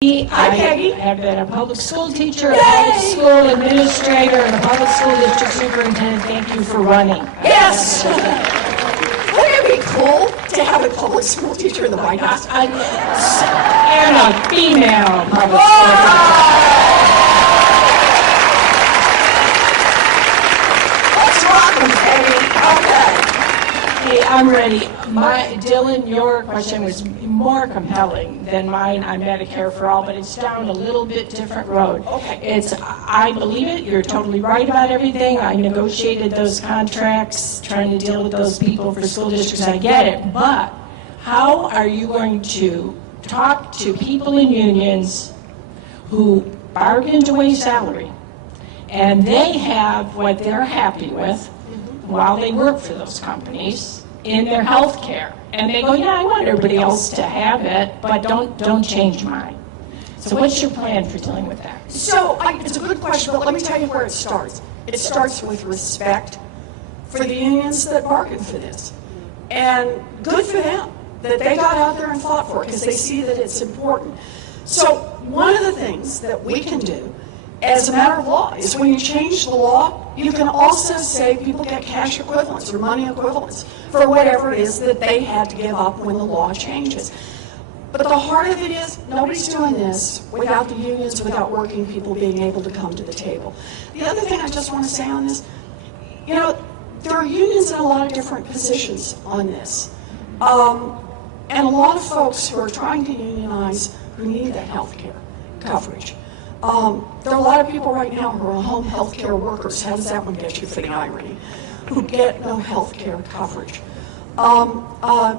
Hi, Peggy. I have been a public school teacher, a public school administrator, and a public school district superintendent. Thank you for running. Yes. Wouldn't it be cool to have a public school teacher in the White House? And a female public school Let's rock them, Peggy. Okay. Hey, I'm ready. Dylan, your question was more compelling than mine on Medicare for All, but it's down a little bit different road. Okay. I believe it. You're totally right about everything. I negotiated those contracts, trying to deal with those people for school districts. I get it. But how are you going to talk to people in unions who bargained away salary, and they have what they're happy with while they work for those companies in their health care? And they go, yeah, I want everybody else to have it, but don't change mine. So what's your plan for dealing with that? So it's a good question, but let me tell you where it starts. It starts with respect for the unions that bargained for this. And good for them that they got out there and fought for it because they see that it's important. So one of the things that we can do as a matter of law is when you change the law, you can also say people get cash equivalents or money equivalents for whatever it is that they had to give up when the law changes. But the heart of it is nobody's doing this without the unions, without working people being able to come to the table. The other thing I just want to say on this, you know, there are unions in a lot of different positions on this. And a lot of folks who are trying to unionize who need that health care coverage. There are a lot of people right now who are home health care workers. How does that one get you for the irony? Who get no health care coverage.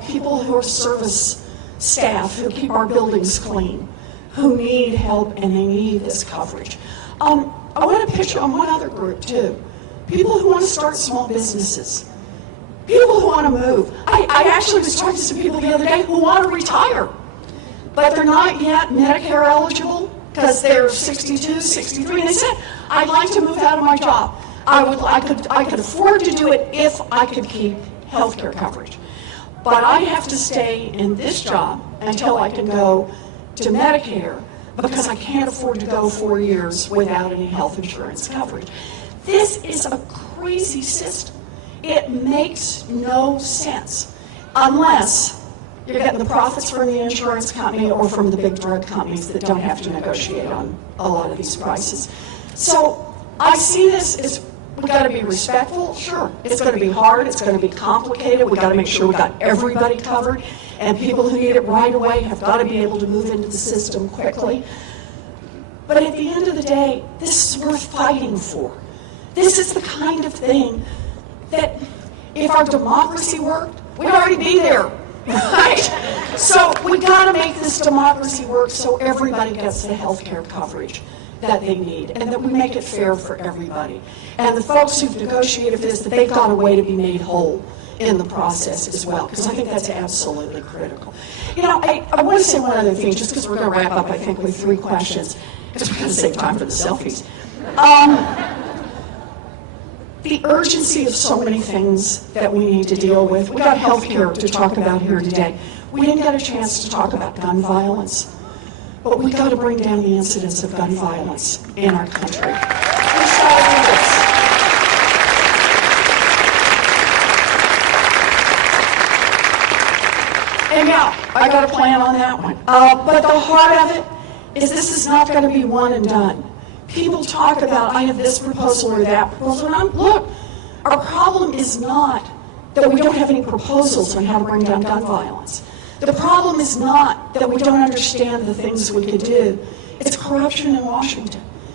People who are service staff who keep our buildings clean, who need help and they need this coverage. I want to pitch on one other group too. People who want to start small businesses. People who want to move. I actually was talking to some people the other day who want to retire, but they're not yet Medicare eligible because they're 62, 63, and they said, I'd like to move out of my job. I could afford to do it if I could keep health care coverage. But I have to stay in this job until I can go to Medicare because I can't afford to go 4 years without any health insurance coverage. This is a crazy system. It makes no sense unless you're getting the profits from the insurance company or from the big drug companies that don't have to negotiate on a lot of these prices. So I see this as we've got to be respectful. Sure, it's going to be hard. It's going to be complicated. We've got to make sure we've got everybody covered. And people who need it right away have got to be able to move into the system quickly. But at the end of the day, this is worth fighting for. This is the kind of thing that if our democracy worked, we'd already be there. Right? So we got to make this democracy work so everybody gets the health care coverage that they need and that we make it fair for everybody. And the folks who've negotiated this, that they've got a way to be made whole in the process as well, because I think that's absolutely critical. You know, I want to say one other thing, just because we're going to wrap up, I think, with 3 questions, because we're going to save time for the selfies. The urgency of so many things that we need to deal with. We got healthcare to talk about here today. We didn't get a chance to talk about gun violence, but we got to bring down the incidence of gun violence in our country. We've got to do this. And yeah, I got a plan on that one. But the heart of it is this is not going to be one and done. People talk about, I have this proposal or that proposal, and look, our problem is not that we don't have any proposals on how to bring down gun violence. The problem is not that we don't understand the things we could do. It's corruption in Washington.